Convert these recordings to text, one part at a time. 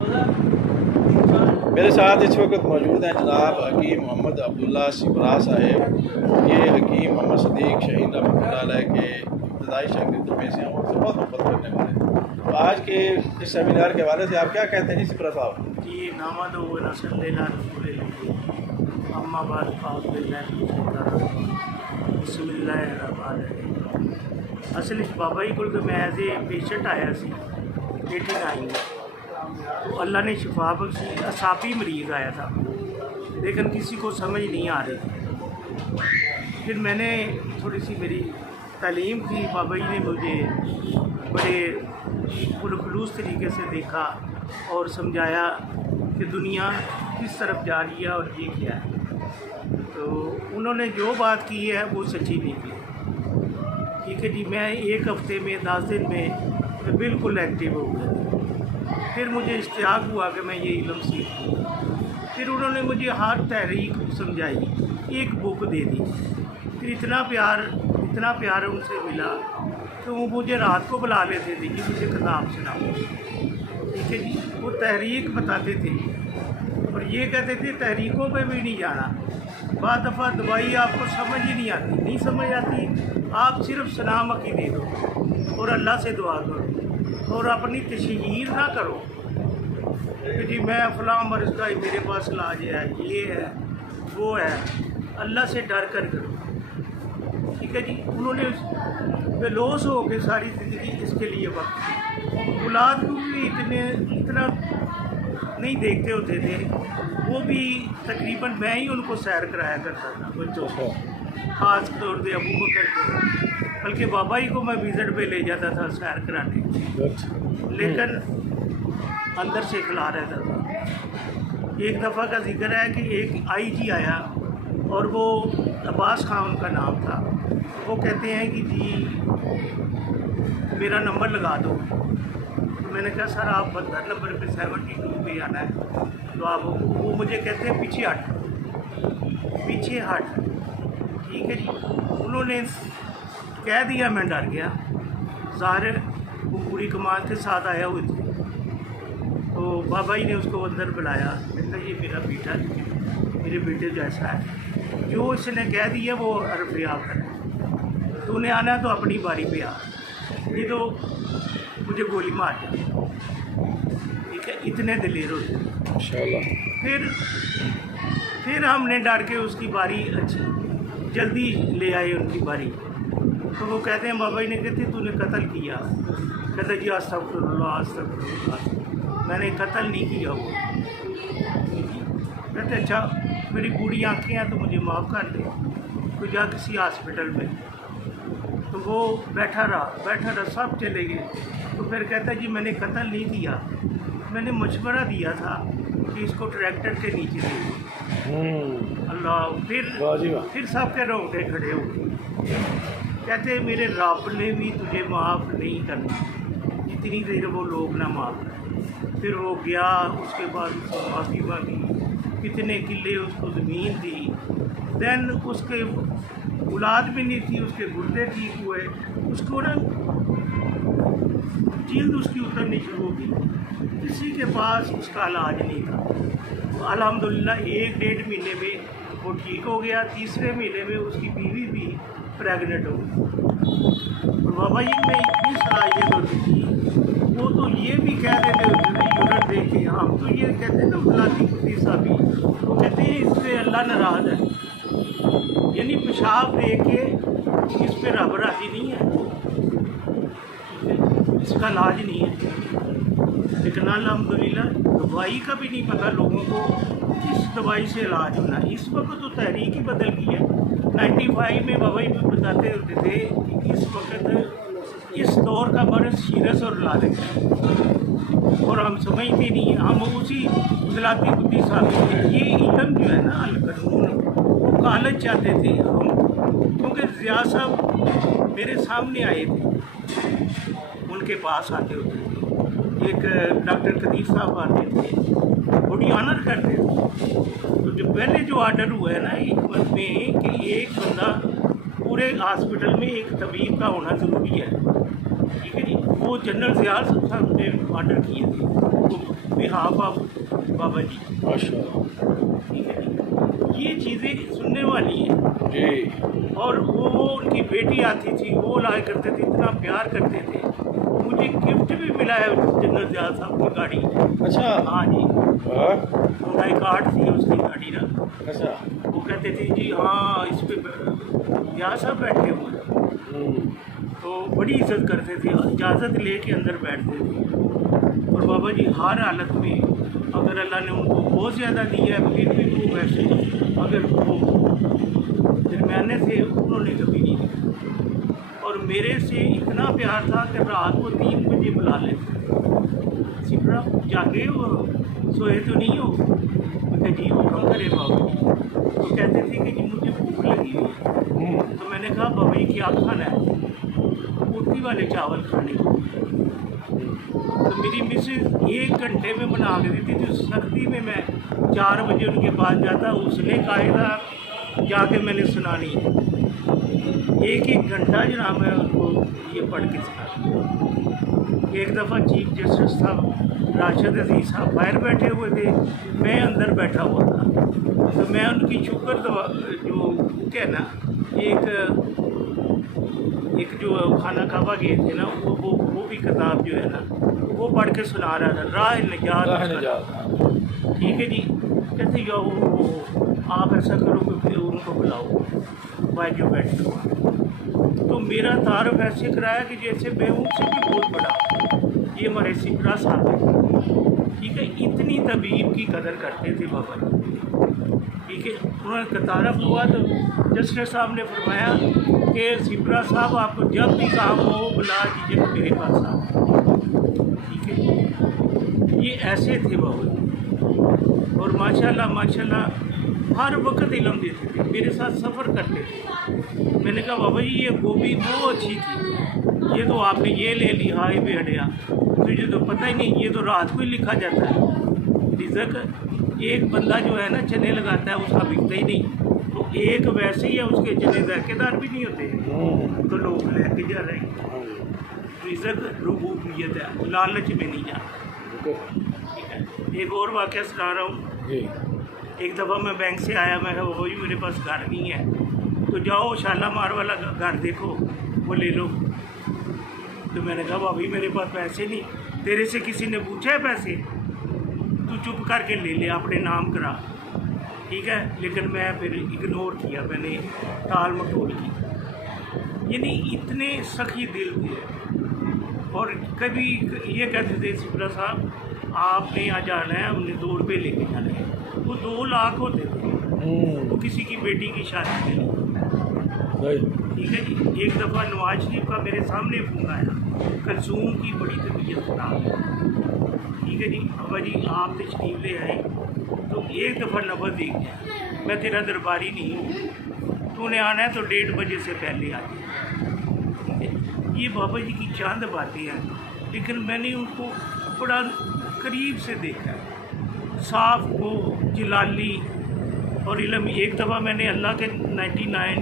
मेरे साथ इस वक्त मौजूद हैं जनाब हकीम मोहम्मद अब्दुल्ला सिमरा साहेब। ये हकीम मोहम्मद सदीक शहीद रहमतुल्लाह के इब्तदाई शागिर्दों में से हैं और बहुत मोहब्बत करने वाले। तो आज के इस सेमिनार के हवाले से आप क्या कहते हैं जी सिमरा साहब? जी नामद असल बाबा जी को मैं एज ए पेशेंट आया सी 89 में, तो अल्लाह ने शिफा बख्शी। असाफी मरीज़ आया था लेकिन किसी को समझ नहीं आ रही थी। फिर मैंने थोड़ी सी मेरी तालीम की, बाबा जी ने मुझे बड़े पुरखलूस तरीके से देखा और समझाया कि दुनिया किस तरफ जा रही है और ये क्या है। तो उन्होंने जो बात की है वो सच्ची नहीं की। ठीक है जी, मैं एक हफ़्ते में 10 दिन में मैं बिल्कुल एक्टिव हो गया। फिर मुझे इश्तियाक हुआ कि मैं ये इल्म सीखूँ। फिर उन्होंने मुझे हर तहरीक समझाई, एक बुक दे दी। फिर इतना प्यार उनसे मिला कि वो मुझे रात को बुला लेते थे कि मुझे किताब सुनाओ। ठीक है जी, वो तहरीक बताते थे और ये कहते थे तहरीकों पे भी नहीं जाना। बाद दफ़ा दवाई आपको समझ ही नहीं आती, नहीं समझ आती, आप सिर्फ सलाम की दे दो और अल्लाह से दुआ करो और अपनी तशहीर ना करो कि जी मैं फ़लाँ मर्ज़ का मेरे पास इलाज है, ये है वो है। अल्लाह से डर कर करो। ठीक है जी, उन्होंने बेलोस हो के सारी ज़िंदगी इसके लिए वक्त, औलाद को भी इतना नहीं देखते होते थे। वो भी तकरीबन मैं ही उनको सैर कराया करता था बच्चों को, ख़ास तौर पे अबू बकर को। बल्कि बाबा जी को मैं विज़िट पे ले जाता था सैर कराने, लेकिन अंदर से खिला रहता था। एक दफ़ा का जिक्र है कि एक IG आया और वो अब्बास खान उनका नाम था। वो कहते हैं कि जी मेरा नंबर लगा दो। तो मैंने कहा सर आप 72 नंबर पे 72 पे आना है। तो आप वो मुझे कहते हैं पीछे हट। ठीक है जी, उन्होंने कह दिया, मैं डर गया। ज़ाहिर वो पूरी कमाल के साथ आया हुए थे। तो बाबा जी ने उसको अंदर बुलाया, कहता ये मेरा बेटा मेरे बेटे जैसा है, जो इसने कह दिया वो अर्फ़याब है। तूने आना है तो अपनी बारी पे आ, ये तो मुझे गोली मार दिया। ठीक है, इतने दिलेर होते माशाअल्लाह। फिर हमने डर के उसकी बारी अच्छी जल्दी ले आए उनकी बारी। तो वो कहते हैं बाबा जी ने कहते तूने कत्ल किया। कहते जी अस्तग़फिरुल्लाह, मैंने कत्ल नहीं किया वो। कहते अच्छा मेरी बूढ़ी आँखें हैं तो मुझे माफ़ कर दे, तो जा किसी हॉस्पिटल में। तो वो बैठा रहा, सब चले गए। तो फिर कहता जी मैंने कत्ल नहीं किया, मैंने मशवरा दिया था कि इसको ट्रैक्टर के नीचे दे। अल्लाह, फिर सब के रोंगटे खड़े हो गए। कहते मेरे रब ने भी तुझे माफ़ नहीं करना जितनी देर वो लोग ना माफ़ करें। फिर वो गया, उसके बाद उसको माफ़ी मांगी, कितने किले उसको ज़मीन दी। दैन उसके औलाद भी नहीं थी, उसके गुर्दे ठीक हुए, उसको ना जल्द उसकी उतरनी शुरू हो गई। किसी के पास उसका इलाज नहीं था। तो अल्हम्दुलिल्लाह 1-1.5 महीने में वो ठीक हो गया। तीसरे महीने में उसकी बीवी भी प्रेगनेंट हो गई। और बाबा जी में इतनी सलाहियत होती थी, वो तो ये भी कह देते होते थे यूनिट दे के, हम तो ये कहते हैं ना फलाती कुत्ती साबी, वो कहते हैं इस पर अल्लाह नाराज़ है, यानी पेशाब दे के इस पर रब राज़ी नहीं है, इसका इलाज नहीं है। लेकिन अल्हम्दुलिल्लाह दवाई का भी नहीं पता लोगों को किस दवाई से इलाज होना। इस वक्त तो तहरीक ही बदल गई है। 95 में बाबा जी बताते होते थे कि इस वक्त इस दौर का मर्ज़ सीरस और लालिक है और हम समझते नहीं हैं, हम उसी ज़लाती बुद्धि साबित थे। ये इल्म जो है ना अल-कानून, वो कॉलेज चाहते थे हम, क्योंकि ज़िया साहब मेरे सामने आए थे, उनके पास आते होते थे। एक डॉक्टर कदीर साहब आते थे, बड़ी ऑनर करते थे। तो जो पहले जो ऑर्डर हुआ है ना हिकमत में कि एक बंदा पूरे हॉस्पिटल में एक तबीब का होना ज़रूरी है। ठीक है जी, वो जनरल ज़िया साहब ने ऑर्डर किए थे। बिहाफ ऑफ बाबा जी। माशाल्लाह ठीक है जी, ये चीज़ें सुनने वाली हैं। जी। और वो उनकी बेटी आती थी, वो लाया करते थे, इतना प्यार करते थे। मुझे गिफ्ट भी मिला है जनरल ज़िया साहब की गाड़ी। अच्छा। हाँ जी, वाह। उनका एक कार्ड थी उसकी गाड़ी ना। अच्छा। वो कहते थे जी हाँ इस पे ज़िया साहब बैठे हुए हैं। तो बड़ी इज्जत करते थे, इजाज़त लेके अंदर बैठते थे। और बाबा जी हर हालत में, अगर अल्लाह ने उनको बहुत ज़्यादा दिया है फिर भी वो वैसे, अगर वो दरमियाने से उन्होंने कभी नहीं दिया। और मेरे से इतना प्यार था कि रात को 3 बजे बुला लेते, सिपरा जाके वो सोए तो नहीं हो। मैं कहा जी हुक्म करे बाबा। तो कहते थे कि जी मुझे भूख लगी हुई है। तो मैंने कहा बाबा जी क्या खाना है? कुर्ती वाले चावल खाने को। तो मेरी मिसेज 1 घंटे में बना के देती थी। सर्दी में मैं 4 बजे उनके पास जाता, उसने कायदा जाके मैंने सुनानी 1-1 घंटा जनाब मैं उनको ये पढ़ के सुना। एक दफ़ा चीफ जस्टिस साहब राशिद अजीज़ साहब बाहर बैठे हुए थे, मैं अंदर बैठा हुआ था। तो मैं उनकी शुक्र दवा जो क्या ना एक जो खाना काबा गए थे ना, वो भी किताब जो है ना वो पढ़ के सुना रहा था, राह निजात। ठीक है जी। कहते जाओ आप ऐसा करो कि उनको बुलाओ, बाजू बैठे हुआ। तो मेरा तारुफ ऐसे कराया कि जैसे मैं उनसे भी बहुत बड़ा, ये हमारे सिपरा साहब है। ठीक है, इतनी तबीब की कदर करते थे बाबा जी। ठीक है, उन्होंने तारुफ हुआ तो जस्टिस साहब ने फरमाया कि सिपरा साहब आपको जब भी काम हो बुला दीजिए मेरे पास आओ। ठीक है, ये ऐसे थे बाबा जी। और माशाल्लाह माशाल्लाह हर वक्त इल्म देते थे, मेरे साथ सफ़र करते थे। मैंने कहा बाबा जी ये गोभी बहुत अच्छी थी, ये तो आपने ये ले ली हाई पे हटिया, तुझे तो पता ही नहीं, ये तो रात को ही लिखा जाता है। रिज़्क एक बंदा जो है ना चने लगाता है उसका बिकता ही नहीं, तो एक वैसे ही है उसके चने ज़ायकेदार भी नहीं होते, तो लोग लेके जा रहे हैं। रिज़्क रुबूबियत है, लालच में नहीं जाता। ठीक है, एक और वाक़या सुना रहा हूँ। एक दफ़ा मैं बैंक से आया, मैं कहा बाबा जी मेरे पास घर नहीं है, तो जाओ शालामार वाला घर देखो वो ले लो। तो मैंने कहा बाबा जी मेरे पास पैसे नहीं, तेरे से किसी ने पूछा है पैसे? तू चुप करके ले ले, अपने नाम करा। ठीक है, लेकिन मैं फिर इग्नोर किया, मैंने टाल मटोल की। यानी इतने सखी दिल थे। और कभी ये कहते थे सिपरा साहब आपने यहाँ जाना है, हमने 2 रुपये लेके जाना है। वो 2 लाख होते थे, वो किसी की बेटी की शादी के लिए। ठीक है जी। एक दफ़ा नवाज शरीफ का मेरे सामने फ़ोन आया, कलसूम की बड़ी तबीयत खराब है। ठीक है जी, बाबा जी आप तशरीफ ले आए, तो एक दफ़ा नंबर दे गया, मैं तेरा दरबारी नहीं हूँ, तूने आना है तो 1:30 बजे से पहले आ जाए। ये बाबा जी की चंद बातें हैं, लेकिन मैंने उनको बड़ा करीब से देखा है, साफ को जलाली और इल्म। एक दफ़ा मैंने अल्लाह के 99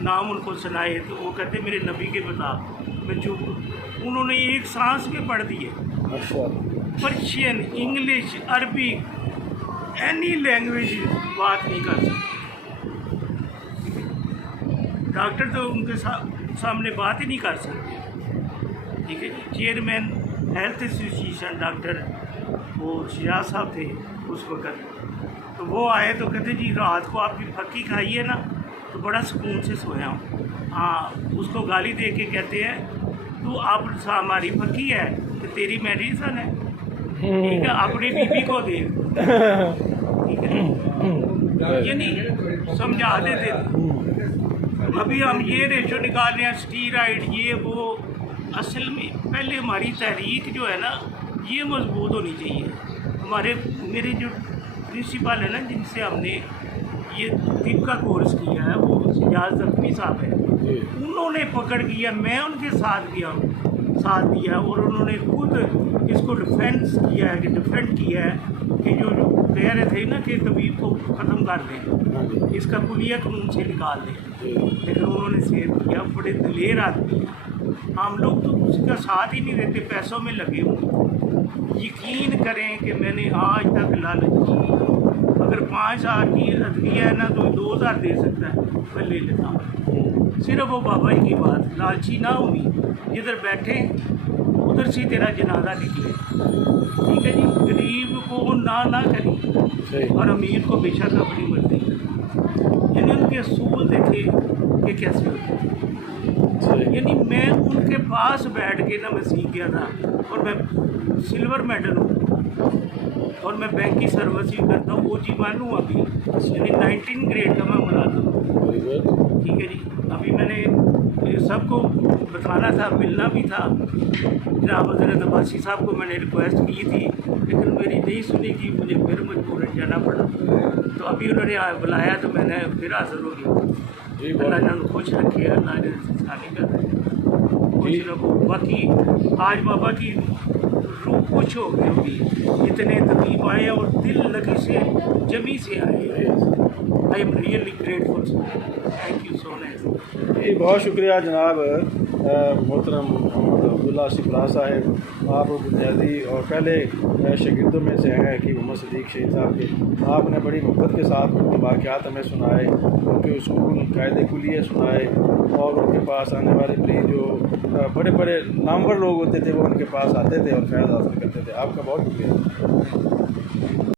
नाम उनको सुनाए, तो वो कहते मेरे नबी के बता, मैं चुप। उन्होंने एक सांस में पढ़ दिए, पर्शियन, इंग्लिश, अरबी, एनी लैंग्वेज बात नहीं कर सकते। डॉक्टर तो उनके सामने बात ही नहीं कर सकते। ठीक है, चेयरमैन हेल्थ एसोसिएशन डॉक्टर वो शियाज साहब थे उस वक़्त, तो वो आए तो कहते जी रात को आपकी फक्की खाई है ना, तो बड़ा सुकून से सोया हूँ। हाँ, उसको गाली दे के कहते हैं तू आप हमारी फक्की है तो तेरी मेडिसन है। ठीक है, अपनी बीबी को दे। ठीक है, यानी समझा देते थे। अभी हम ये रेशो निकाल रहे हैं, स्टीराइड ये वो। असल में पहले हमारी तहरीक जो है ना ये मजबूत होनी चाहिए। मेरे जो प्रिंसिपल है ना जिनसे हमने ये तिब का कोर्स किया है, वो सिजाज जख्मी साहब है, उन्होंने पकड़ किया, मैं उनके साथ दिया और उन्होंने खुद इसको डिफेंस किया है, कि डिफेंड किया है कि जो कह रहे थे ना कि तबीब को ख़त्म कर दें, इसका कुलिया कानून से निकाल दें, लेकिन उन्होंने सेव किया। बड़े दिलेर आदमी हैं, हम लोग तो उसका साथ ही नहीं देते, पैसों में लगे हुए। यकीन करें कि मैंने आज तक लालच नहीं किया। अगर 5,000 की अदविया है ना तो 2,000 दे सकता है, मैं ले लेता हूँ। सिर्फ वो बाबा जी की बात, लालची ना हुई, जिधर बैठे उधर से तेरा जनाजा निकले। ठीक है जी, गरीब को ना करी सही। और अमीर को बेशक अपनी मर्जी करी। यानी उनके असूल देखे कि कैसे होते हैं। सही। यानी मैं उनके पास बैठ के ना मैं सीख गया था, और मैं सिल्वर मेडल हूँ और मैं बैंक की सर्विस भी करता हूँ, वो जी मानूँ अभी, यानी 19 ग्रेड का मैं मुलाजिम हूँ। Very good. ठीक है जी, अभी मैंने सबको बताना था, मिलना भी था। जनाब हज़रत अब्बासी साहब को मैंने रिक्वेस्ट की थी, लेकिन मेरी नहीं सुनी कि मुझे फिर मजबूरन जाना पड़ा। तो अभी उन्होंने बुलाया तो मैंने फिर हाजिर हो गया। अल्लाह ने उनको खुश रखे, अल्लाह ने इंसानी कर खुश रखो। बाकी आज बाबा की रूह खुश हो गई होगी, इतने तबीब आए और दिल लगी से जमी से आए। I am really grateful, thank you so much. जी बहुत शुक्रिया जनाब मोहतरम मोहम्मद अब्दुल्ला सिपरा साहब। आप बुनियादी और पहले शागिर्दों में से हैं कि मोहम्मद सदीक शहीद साहब के। आपने बड़ी मोहब्बत के साथ उनके वाक़यात हमें सुनाए, उनके उसूल कायदे कुलिये सुनाए, और उनके पास आने वाले मरीज जो बड़े बड़े नामवर लोग होते थे वो उनके पास आते थे और फैज़ हासिल करते थे। आपका बहुत शुक्रिया।